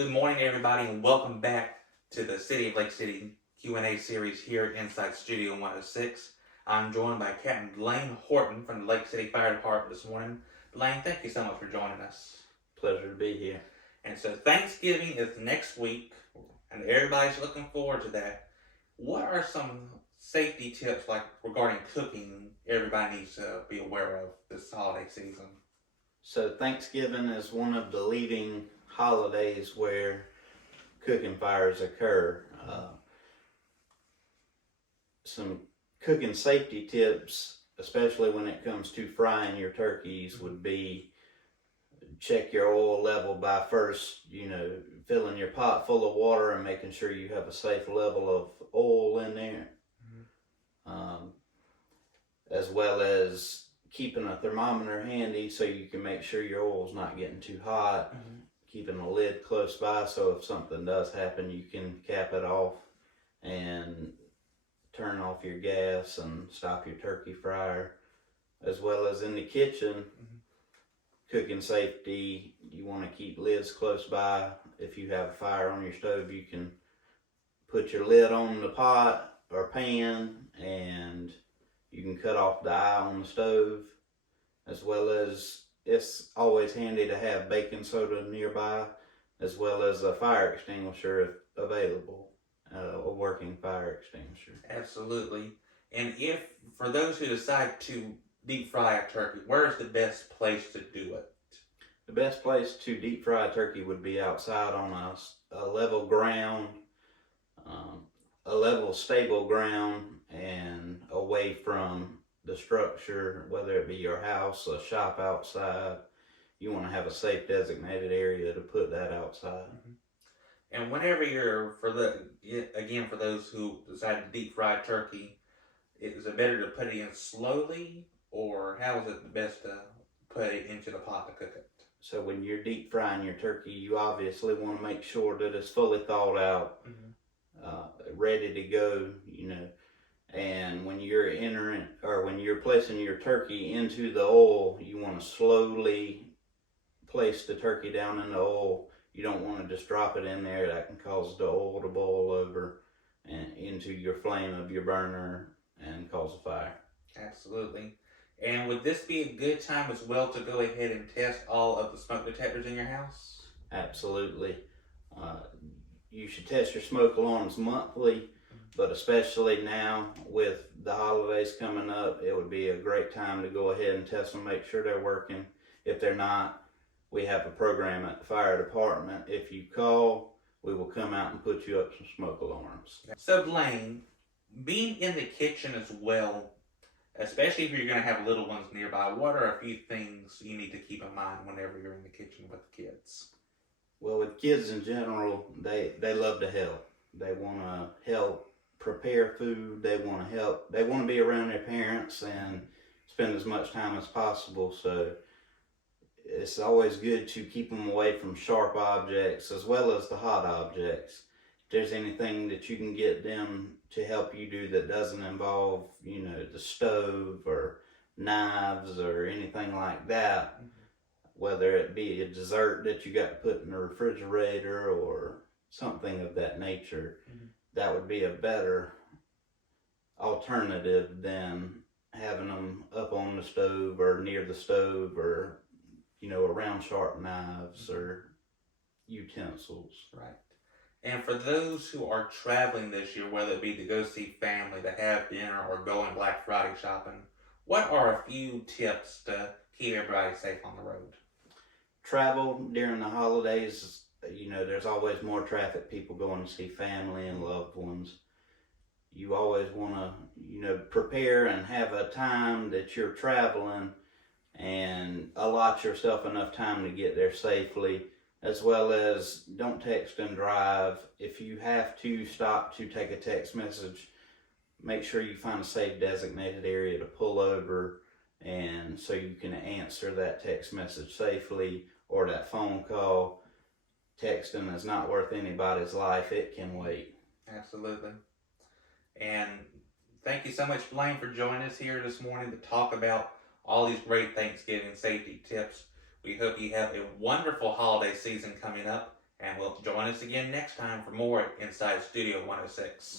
Good morning, everybody, and welcome back to the City of Lake City Q&A series here inside Studio 106. I'm joined by Captain Blain Horton from the Lake City Fire Department this morning. Blain, thank you so much for joining us. Pleasure to be here. And so Thanksgiving is next week, and everybody's looking forward to that. What are some safety tips regarding cooking everybody needs to be aware of this holiday season? So Thanksgiving is one of the leading holidays where cooking fires occur. Some cooking safety tips, especially when it comes to frying your turkeys, would be check your oil level by first, filling your pot full of water and making sure you have a safe level of oil in there. As well as keeping a thermometer handy so you can make sure your oil's not getting too hot. Keeping a lid close by so if something does happen, you can cap it off and turn off your gas and stop your turkey fryer. As well as in the kitchen, cooking safety, you want to keep lids close by. If you have a fire on your stove, you can put your lid on the pot or pan and you can cut off the eye on the stove. As well as it's always handy to have baking soda nearby, as well as a fire extinguisher if available, a working fire extinguisher. Absolutely. And if, for those who decide to deep fry a turkey, where's the best place to do it? The best place to deep fry a turkey would be outside on a level ground, a level stable ground, and away from the structure, whether it be your house, a shop outside. You want to have a safe designated area to put that outside. And whenever for those who decide to deep fry turkey, is it better to put it in slowly, or how is it the best to put it into the pot to cook it? So when you're deep frying your turkey, you obviously want to make sure that it's fully thawed out, ready to go, And when you're placing your turkey into the oil, you want to slowly place the turkey down in the oil. You don't want to just drop it in there. That can cause the oil to boil over and into your flame of your burner and cause a fire. Absolutely. And would this be a good time as well to go ahead and test all of the smoke detectors in your house? Absolutely. You should test your smoke alarms monthly. But especially now with the holidays coming up, it would be a great time to go ahead and test them, make sure they're working. If they're not, we have a program at the fire department. If you call, we will come out and put you up some smoke alarms. So Blain, being in the kitchen as well, especially if you're going to have little ones nearby, what are a few things you need to keep in mind whenever you're in the kitchen with the kids? Well, with kids in general, they love to help. They want to help prepare food. They want to be around their parents and spend as much time as possible. So it's always good to keep them away from sharp objects as well as the hot objects. If there's anything that you can get them to help you do that doesn't involve, the stove or knives or anything like that, whether it be a dessert that you got to put in the refrigerator or something of that nature, that would be a better alternative than having them up on the stove or near the stove or, around sharp knives or utensils. Right. And for those who are traveling this year, whether it be to go see family, to have dinner, or going Black Friday shopping, what are a few tips to keep everybody safe on the road? Travel during the holidays, there's always more traffic, people going to see family and loved ones. You always want to, prepare and have a time that you're traveling and allot yourself enough time to get there safely, as well as don't text and drive. If you have to stop to take a text message, make sure you find a safe designated area to pull over and so you can answer that text message safely or that phone call. Texting is not worth anybody's life. It can wait. Absolutely. And thank you so much, Blain, for joining us here this morning to talk about all these great Thanksgiving safety tips. We hope you have a wonderful holiday season coming up, And we'll join us again next time for more Inside Studio 106.